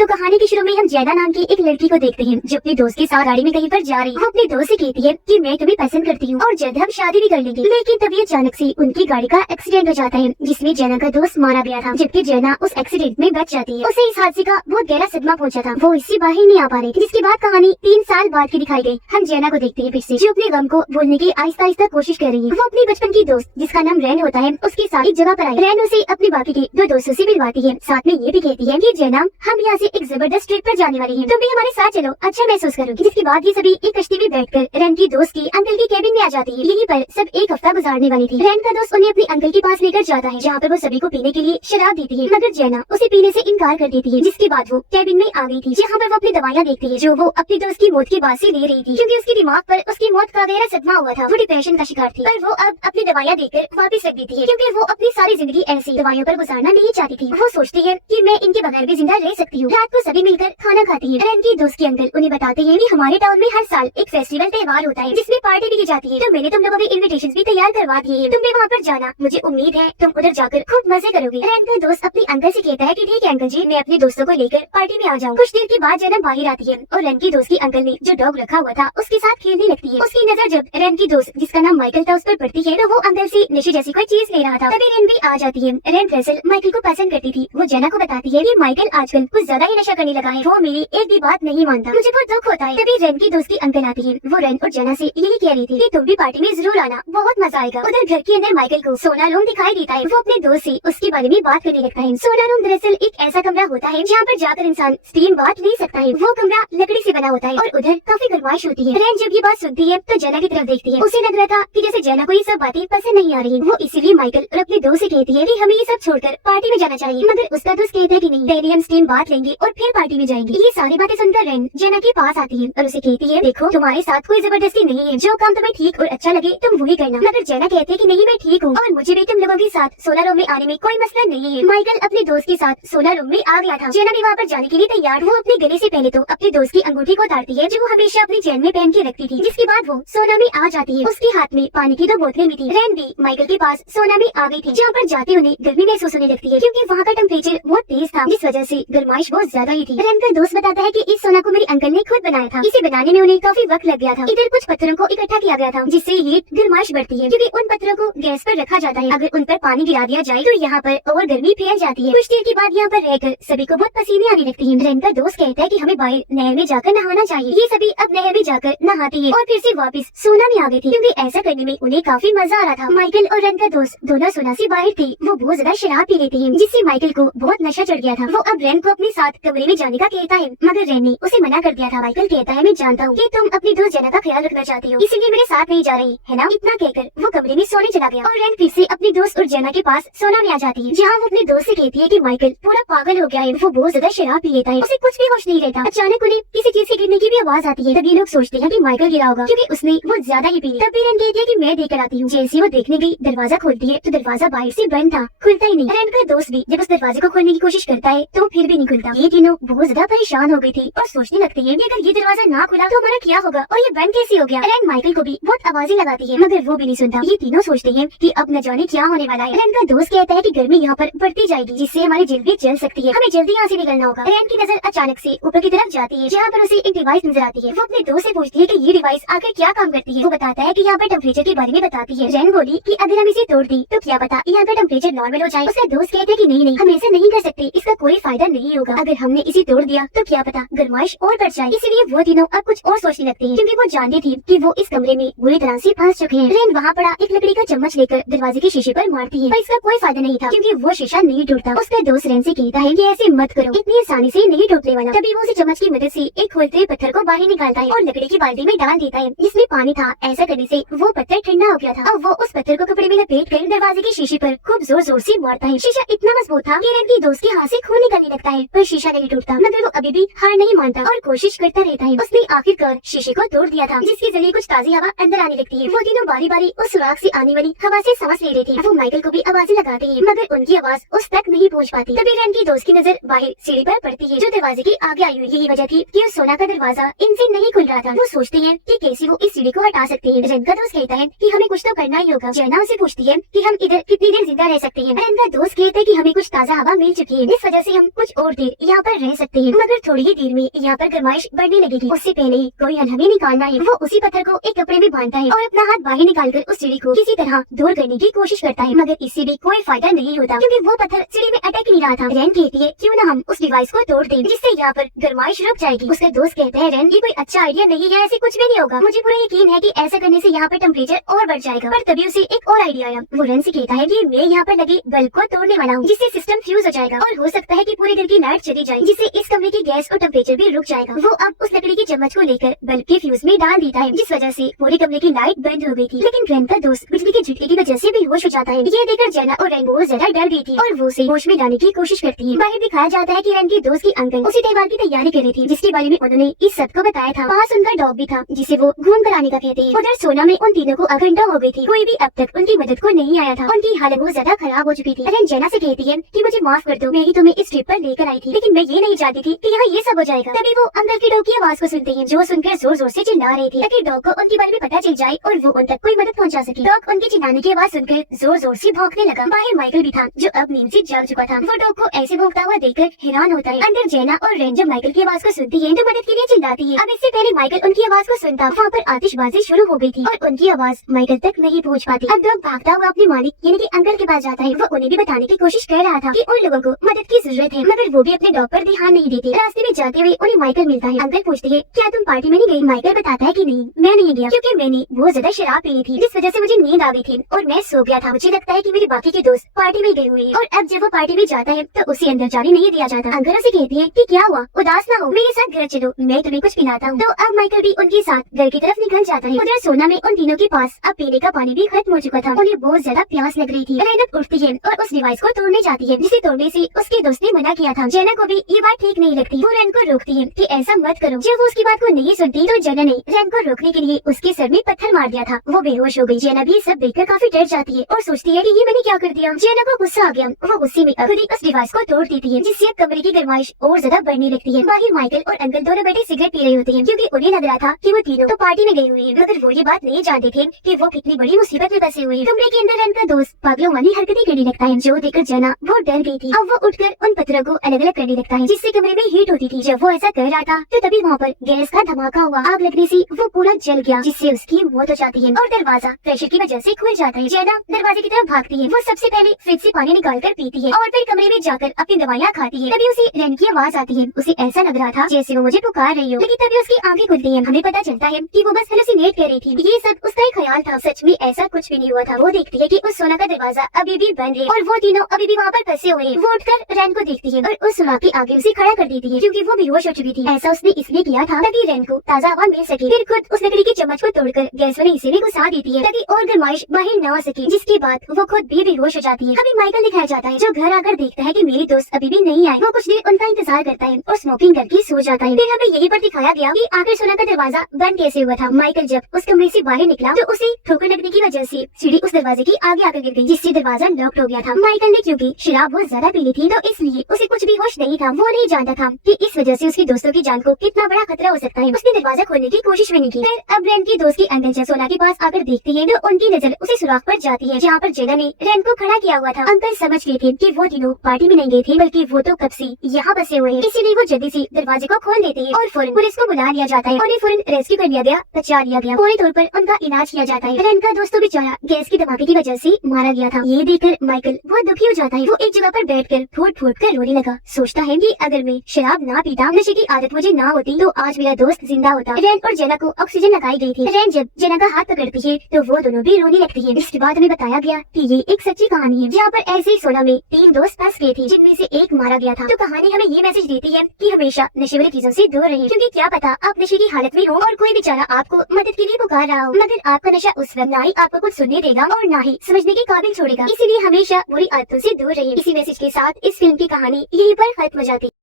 तो कहानी के शुरू में हम जैदा नाम की एक लड़की को देखते हैं जो अपने दोस्त के साथ गाड़ी में कहीं पर जा रही है। वो अपने दोस्त से कहती है कि मैं तुम्हें पसंद करती हूँ और जल्द हम शादी भी कर लेंगे। लेकिन तभी अचानक से उनकी गाड़ी का एक्सीडेंट हो जाता है जिसमें जैना का दोस्त मारा गया था, जबकि जैना उस एक्सीडेंट में बच जाती है। उसे इस हादसे का बहुत गहरा सदमा पहुंचा था, वो इससे बाहर नहीं आ पा रही थी। जिसके बाद कहानी 3 साल बाद की दिखाई गई। हम जैना को देखते हैं फिर से, जो अपने गम को भूलने की आहिस्ता आहिस्ता कोशिश कर रही है। वो अपनी बचपन की दोस्त जिसका नाम रैन होता है उसके साथ एक जगह पर आई। रैन उसे अपने बाकी के 2 दोस्तों से मिलवाती है, साथ में ये भी कहती है कि जैना हम यहाँ से एक जबरदस्त ट्रिप पर जाने वाली हैं, तुम भी हमारे साथ चलो, अच्छा महसूस करोगी। जिसके बाद ये सभी एक कश्ती में बैठकर रैन की दोस्त की अंकल की केबिन में आ जाती है। यहीं पर सब एक हफ्ता गुजारने वाली थी। रैन का दोस्त उन्हें अपने अंकल के पास लेकर जाता है जहाँ पर वो सभी को पीने के लिए शराब देती है, मगर जैना उसे पीने से इनकार कर देती है। जिसके बाद वो केबिन में आ गई थी जहाँ पर वो अपनी दवाइयाँ देखती है जो वो अपनी दोस्त की मौत के बाद से ले रही थी, क्योंकि उसके दिमाग पर उसकी मौत का गहरा सदमा हुआ था। वो डिप्रेशन का शिकार थी, पर वो अब अपनी दवाइयाँ देखकर वापस रख देती है, क्योंकि वो अपनी सारी जिंदगी ऐसी दवाइयों पर गुजारना नहीं चाहती थी। वो सोचती है कि मैं इनके बगैर भी जिंदा रह सकती हूँ। रात को सभी मिलकर खाना खाती है। रैन की दोस्त के अंकल उन्हें बताते हैं कि हमारे टाउन में हर साल एक फेस्टिवल त्योहार होता है जिसमें पार्टी भी की जाती है, तो मैंने तुम लोगों के इन्विटेशंस भी तैयार करवा दिए हैं, तुम भी वहाँ पर जाना, मुझे उम्मीद है तुम उधर जाकर खूब मजे करोगे। रैन का दोस्त अपने अंकल से कहता है कि ठीक है अंकल जी, मैं अपने दोस्तों को लेकर पार्टी में आ जाऊँ। कुछ देर के बाद जैना बाहर आती है और रैन की दोस्त के अंकल ने जो डॉग रखा हुआ था उसके साथ खेलने लगती है। उसकी नजर जब रैन की दोस्त जिसका नाम माइकल था उस पर पड़ती है तो वो अंदर से नशे जैसी कोई चीज ले रहा था। तभी रैन भी आ जाती है। रैन दरअसल माइकल को पसंद करती थी। वो जैना को बताती है कि माइकल आजकल कुछ ज्यादा ही नशा करने लगा है, वो मेरी एक भी बात नहीं मानता, मुझे बहुत दुख होता है। तभी रैन की दोस्त की अंकल आती है। वो रैन और जैना से यही कह रही थी कि तुम भी पार्टी में जरूर आना, बहुत मजा आएगा। उधर घर के अंदर माइकल को सोना रूम दिखाई देता है। वो अपने दोस्त से उसके बारे में बात करने लगता है। सोना रूम दरअसल एक ऐसा कमरा होता है जहाँ पर जाकर इंसान स्टीम बाथ ले सकता है। वो कमरा लकड़ी से बना होता है और उधर काफी गर्माइश होती है। रैन जब ये बात सुनती है तो जैना की तरफ देखती है। उसे लग रहा था कि जैसे जैना को ये सब बातें पसंद नहीं आ रही। वो इसीलिए माइकल और अपने दोस्त से कहती है कि हमें ये सब छोड़कर पार्टी में जाना चाहिए, मगर उसका दोस्त कहता है कि नहीं, पहले हम स्टीम बाथ लेंगे और फिर पार्टी में जाएंगे। ये सारी बातें सुनकर रैन जैना के पास आती है और उसे कहती है देखो तुम्हारे साथ कोई जबरदस्ती नहीं है, जो काम तुम्हें ठीक और अच्छा लगे तुम वही करना। मगर जैना कहती है कि नहीं मैं ठीक हूँ और मुझे भी तुम लोगों के साथ सोलर रूम में आने में कोई मसला नहीं है। माइकल अपने दोस्त के साथ सोलर रूम में आ गया था। जैना भी वहाँ पर जाने के लिए तैयार। वो अपने गले से पहले तो अपने दोस्त की अंगूठी को उतारती है जो वो हमेशा अपनी चैन में पहन के रखती थी। जिसके बाद वो सोना में आ जाती है। उसके हाथ में पानी की 2 बोतलें भी थी। रैन भी माइकल के पास सोना में आ गई थी जहाँ पर जाते उन्हें गर्मी महसूस होने लगती है, क्योंकि वहाँ का टेम्परेचर बहुत तेज था जिस वजह से गर्माइश बहुत ज्यादा ही थी। रैन का दोस्त बताता है कि इस सोना को मेरे अंकल ने खुद बनाया था, इसे बनाने में उन्हें काफी वक्त लग गया था। इधर कुछ पत्थरों को इकट्ठा किया गया था जिससे ये गर्माइश बढ़ती है, क्योंकि उन पत्थरों को गैस पर रखा जाता है। अगर उन पर पानी गिरा दिया जाए तो यहाँ पर और गर्मी फैल जाती है। कुछ देर के बाद यहाँ पर रहकर सभी को बहुत पसीने आने लगते हैं। रैन का दोस्त कहता है कि हमें बाहर नहर में जाकर नहाना चाहिए। ये सभी अब नहर में जाकर नहाती है और फिर से वापस सोना में आ गई थी, क्योंकि ऐसा करने में उन्हें काफी मजा आ रहा था। माइकल और रैन का दोस्त दोनों सोना से बाहर थे। वो बहुत ज्यादा शराब पी लेते हैं जिससे माइकल को बहुत नशा चढ़ गया था। वो अब रैन को अपने साथ कमरे में जाने का कहता है, मगर रैन ने उसे मना कर दिया था। माइकल कहता है मैं जानता हूँ कि तुम अपनी दोस्त जैना का ख्याल रखना चाहती हो, इसीलिए मेरे साथ नहीं जा रही है ना। इतना कहकर वो कमरे में सोने चला गया और रैन फिर से अपनी दोस्त और जैना के पास सोना में आ जाती है, जहाँ वो अपने दोस्त से कहती है कि माइकल पूरा पागल हो गया है, वो बहुत ज्यादा शराब पी लेता है, उसे कुछ भी होश नहीं रहता। अचानक उन्हें किसी चीज के गिरने की भी आवाज आती है। तभी लोग सोचते हैं कि माइकल गिरा होगा, क्योंकि उसने बहुत ज्यादा ही पी ली। तब भी रैन कहती है कि मैं देकर आती हूँ। जैसे वो देखने गई दरवाजा खोलती है तो दरवाजा बाहर से बंद था, खुलता ही नहीं। रैन का दोस्त भी जब उस दरवाजे को खोलने की कोशिश करता है तो फिर भी नहीं खुलता। ये तीनों बहुत ज्यादा परेशान हो गई थी और सोचने लगती है कि अगर ये दरवाजा ना खुला तो हमारा क्या होगा और ये बंद कैसे हो गया। रैन माइकल को भी बहुत आवाजें लगाती है, मगर वो भी नहीं सुनता। ये तीनों सोचते हैं कि अब न जाने क्या होने वाला है। रैन का दोस्त कहता है कि गर्मी यहाँ पर बढ़ती जाएगी जिससे हमारी जल्द भी जल सकती है, हमें जल्दी यहाँ से निकलना होगा। रैन की नजर अचानक से ऊपर की तरफ जाती है जहाँ पर उसे एक डिवाइस नजर आती है। वो अपने दोस्त से पूछती है कि ये डिवाइस आखिर क्या काम करती है। वो बताता है कि यहाँ पर टेम्परेचर के बारे में बताती है। रैन बोली कि अगर हम इसे तोड़ दी तो क्या पता यहाँ का टेम्परेचर नॉर्मल हो जाए। उसका दोस्त कहते हैं कि नहीं हम ऐसा नहीं कर सकते, इसका कोई फायदा नहीं होगा। अगर हमने इसे तोड़ दिया तो क्या पता गर्माइश और बढ़ जाए। इसलिए वो तीनों अब कुछ और सोचने लगते हैं, क्योंकि वो जानती थी कि वो इस कमरे में बुरी तरह से फंस चुके हैं। रैन वहाँ पड़ा एक लकड़ी का चम्मच लेकर दरवाजे के शीशे पर मारती है, पर इसका कोई फायदा नहीं था, क्योंकि वो शीशा नहीं टूटता। उसका दोस्त रैन से कहता है कि ऐसे मत करो, इतनी आसानी से नहीं टूटने वाला। तभी वो उसे चम्मच की मदद से एक खोलते हुए पत्थर को बाहर निकालता है और लकड़ी की बाल्टी में डाल देता है जिसमें पानी था। ऐसा करने से वो पत्थर ठंडा हो गया था। अब वो उस पत्थर को कपड़े में लपेट कर दरवाजे के शीशे पर खूब जोर जोर से मारता है। शीशा इतना मजबूत था कि रैन की दोस्त के हाथ से खून निकलने लगता है, पर शीशा नहीं टूटता। मगर वो अभी भी हार नहीं मानता और कोशिश करता रहता है। उसने आखिरकार शीशे को तोड़ दिया था, जिसके जरिए कुछ ताजी हवा अंदर आने लगती है। वो तीनों बारी बारी उस सुराख से आने वाली हवा से सांस ले रहे थे। वो माइकल को भी आवाजें लगाते हैं, मगर उनकी आवाज उस तक नहीं पहुंच पाती। तभी रैन की दोस्त की नजर बाहर सीढ़ी पर पड़ती है जो दरवाजे के आगे आई हुई। यही वजह थी कि उस सोना का दरवाजा इनसे नहीं खुल रहा था। वो सोचते हैं कि कैसे वो इस सीढ़ी को हटा सकते हैं। रैन का दोस्त कहता है कि हमें कुछ तो करना ही होगा। जैना उसे पूछती है कि हम इधर कितनी देर जिंदा रह सकते हैं। रैन का दोस्त कहता है कि हमें कुछ ताजा हवा मिल चुकी है, इस वजह से हम कुछ और देर यहाँ पर रह सकते हैं, मगर थोड़ी ही देर में यहाँ पर गर्माइश बढ़ने लगेगी। उससे पहले ही कोई हमें निकालना है। वो उसी पत्थर को एक कपड़े में बांधता है और अपना हाथ बाहर निकालकर उस चिड़ी को किसी तरह दूर करने की कोशिश करता है, मगर इससे भी कोई फायदा नहीं होता क्योंकि वो पत्थर चिड़ी में अटक नहीं रहा था। रेन कहती है क्यों न हम उस डिवाइस को तोड़ दें जिससे यहाँ पर गर्माइश रुक जाएगी। उसका दोस्त कहता है रेन ये कोई अच्छा आइडिया नहीं है, ऐसे कुछ भी नहीं होगा, मुझे पूरा यकीन है कि ऐसा करने से यहाँ पर टेम्परेचर और बढ़ जाएगा। पर तभी उसे एक और आइडिया आया। वो रेन से कहता है कि मैं यहाँ पर लगे बल्ब को तोड़ने वाला हूँ जिससे सिस्टम फ्यूज हो जाएगा और हो सकता है कि पूरे घर की लाइट चली जाए जिससे इस कमरे की गैस और टेम्परेचर भी रुक जाएगा। वो अब उस लकड़ी की चम्मच को लेकर बल्ब के फ्यूज में डाल देता है जिस वजह से पूरे कमरे की लाइट बंद हो गई थी। लेकिन रेन का दोस्त बिजली के झटके की वजह से बेहोश हो जाता है। ये देखकर जेना और रेन बहुत ज्यादा डर गई थी और वो उसे होश में लाने की कोशिश करती है। बाहर दिखाया जाता है कि रेन के दोस्त की अंकल उसी त्योहार की तैयारी कर रही थी जिसके बारे में उन्होंने इस सब को बताया था। पास उनका डॉग भी था जिसे वो घूम कर आने का कहते हैं। उधर सोना में उन तीनों को घंटा हो गई थी, कोई भी अब तक उनकी मदद को नहीं आया था। उनकी हालत बहुत ज्यादा खराब हो चुकी थी। रेन जेना से कहती है कि मुझे माफ कर दो, मैं ही तुम्हें इस ट्रिप पर लेकर आई थी, लेकिन मैं ये नहीं चाहती थी कि यहाँ ये सब हो जाएगा। तभी वो अंकल के डॉग की आवाज को सुनते हैं जो सुनकर जोर जोर से चिल्ला रही थी ताकि डॉग को उनके बारे में पता चल जाए और वो उन तक कोई मदद पहुँचा सके। डॉग उनकी चिल्लाने की आवाज सुनकर जोर जोर से भौंकने लगा। बाहर माइकल भी था जो अब नींद से जाग चुका था। वो डॉग को ऐसे भौंकता हुआ देखकर हैरान होता है। अंदर जेना और रेन जब माइकल की आवाज को सुनती है तो मदद के लिए चिल्लाती है। अब इससे पहले माइकल उनकी आवाज को सुनता, वहाँ पर आतिशबाजी शुरू हो गई थी और उनकी आवाज माइकल तक नहीं पहुँच पाती। अब डॉग भागता हुआ अपने मालिक यानी कि अंकल के पास जाता है। वो उन्हें भी बताने की कोशिश कर रहा था कि उन लोगों को मदद की जरूरत है, मगर वो भी अपने डॉग पर ध्यान नहीं देते। रास्ते में जाते हुए उन्हें माइकल मिलता है। अंकल पूछते हैं क्या तुम पार्टी में नहीं गई? माइकल बताता है कि नहीं, मैं नहीं गया क्योंकि मैंने बहुत ज्यादा शराब पी ली थी जिस वजह से मुझे नींद आ गई थी और मैं सो गया था। मुझे लगता है कि मेरे बाकी के दोस्त पार्टी में गए हुए हैं और अब जब वो पार्टी में जाता है तो उसे अंदर जाने नहीं दिया जाता। अंकल उसे कहती है कि क्या हुआ, उदास ना हो, मेरे साथ घर चलो, मैं तुम्हें कुछ पिलाता हूँ। तो अब माइकल भी उनके साथ घर की तरफ निकल जाता है। उधर सोना में उन तीनों के पास अब पीने का पानी भी खत्म हो चुका था। उन्हें बहुत ज्यादा प्यास लग रही थी। रेनत उठती है और उस डिवाइस को तोड़ने जाती है जिसे तोड़ने से उसके दोस्त ने मना किया था। जेना को भी ये बात ठीक नहीं लगती। वो रेन को रोकती है कि ऐसा मत करो। जब वो उसकी बात को नहीं सुनती तो जेना ने रेन को रोकने के लिए उसके सर में पत्थर मार दिया था। वो बेहोश हो गई। जेना भी सब देखकर काफी डर जाती है और सोचती है कि ये मैंने क्या कर दिया। जेना को गुस्सा आ गया। वो गुस्से में खुद ही उस डिवाइस को तोड़ देती है जिससे अब कमरे की गर्माइश और ज्यादा बढ़ने लगती है। बाहर माइकल और अंकल दोनों बैठे सिगरेट पी रहे होते हैं क्योंकि उन्हें लग रहा था कि वो तीनों तो पार्टी में गए हुए हैं, मगर वो ये बात नहीं जानते थे कि वो कितनी बड़ी मुसीबत में फंसे हुए हैं। कमरे के अंदर रेन का दोस्त पागलों वाली हरकतें करने लगता है जो देखकर जेना वो डर गई थी। अब वो उठकर उन पत्थरों को अलग अलग करने लगता है जिससे कमरे में हीट होती थी। जब वो ऐसा कर रहा था तो तभी वहाँ पर गैस का धमाका हुआ। आग लगने से वो पूरा जल गया जिससे उसकी मौत हो जाती है और दरवाजा प्रेशर की वजह से खुल जाता है। जेना दरवाजे की तरफ भागती है। वो सबसे पहले फ्रिज से पानी निकाल कर पीती है और फिर कमरे में जाकर अपनी दवाइयाँ खाती है। तभी उसे रेन की आवाज आती है। उसे ऐसा लग रहा था जैसे वो मुझे पुकार रही हो, लेकिन तभी उसकी आंखें खुलती हैं। हमें पता चलता है कि वो बस हेलुसिनेट कर रही थी। ये सब उसका ही ख्याल था, सच में ऐसा कुछ भी नहीं हुआ था। वो देखती है कि उस सोना का दरवाजा अभी भी बंद है और वो तीनों अभी भी वहाँ पर फंसे हुए हैं। वो उठकर रेन को देखती है और उस सुराख के आगे उसे खड़ा कर देती है क्योंकि वो बेहोश हो चुकी थी। ऐसा उसने इसलिए किया था ताकि रेन को ताजा हवा मिल सके। फिर खुद उस लकड़ी की चम्मच को तोड़कर गैस वाले हिस्से में घुसा देती है ताकि और गर्माइश बाहर न आ सके, जिसके बाद वो खुद भी बेहोश हो जाती है। अभी माइकल दिखाया जाता है जो घर आकर देखता है कि मेरे दोस्त अभी भी नहीं आए। वो कुछ देर उनका इंतजार करता है और स्मोकिंग करके सो जाता है। फिर हमें यही पर दिखाया गया कि आखिर सोना का दरवाजा बंद कैसे हुआ था। माइकल जब उस कमरे से बाहर निकला तो उसे ठोकर लगने की वजह से सीढ़ी उस दरवाजे की आगे आकर गिर गई जिससे दरवाजा लॉक हो गया था। माइकल ने क्योंकि शराब बहुत ज्यादा पी ली थी तो इसलिए उसे कुछ भी होश नहीं था। वो नहीं जानता था कि इस वजह से उसके दोस्तों की जान को कितना बड़ा खतरा हो सकता है। उसने दरवाजा खोलने की कोशिश भी नहीं की। फिर अब रेन की दोस्त की अंकल जब सोना के पास आकर देखती है तो उनकी नजर उसे सुराख पर जाती है जहाँ पर जेना ने रेन को खड़ा किया हुआ था। अंकल समझ गए थे कि वो तीनों पार्टी में नहीं गए थे बल्कि वो तो कब से यहाँ बसे हुए हैं, इसीलिए वो जल्दी से दरवाजे को खोल देते हैं और फौरन पुलिस को बुला लिया जाता है और फौरन रेस्क्यू कर लिया गया, बचा लिया गया। पूरे तौर पर उनका इलाज किया जाता है। रेन का दोस्तों बेचारा गैस के धमाके की वजह से मारा गया था। ये देखकर माइकल बहुत दुखी हो जाता है। वो एक जगह पर बैठकर फूट फूट कर रोने लगा। सोचता है कि अगर मैं शराब ना पीता, नशे की आदत मुझे ना होती तो आज मेरा दोस्त जिंदा होता। रेन और जेना को ऑक्सीजन लगाई गई थी। रेन जब जेना का हाथ पकड़ती है तो वो दोनों भी रोने लगती है। इसके बाद हमें बताया गया कि ये एक सच्ची कहानी है जहाँ पर ऐसे ही सोना में 3 दोस्त फंस गए थे जिनमें से एक मारा गया था। तो कहानी हमें ये मैसेज देती है कि हमेशा नशे वाली चीजों से दूर रहें, क्योंकि क्या पता आप नशे की हालत में हो और कोई बेचारा आपको मदद के लिए पुकार रहा हो, मगर आपका नशा उस वक्त ना ही आपको कुछ सुनने देगा और ना ही समझने के काबिल छोड़ेगा। इसीलिए हमेशा बुरी आदतों से दूर रहिए। इसी मैसेज के साथ इस फिल्म की कहानी यहीं पर खत्म हो जाती है।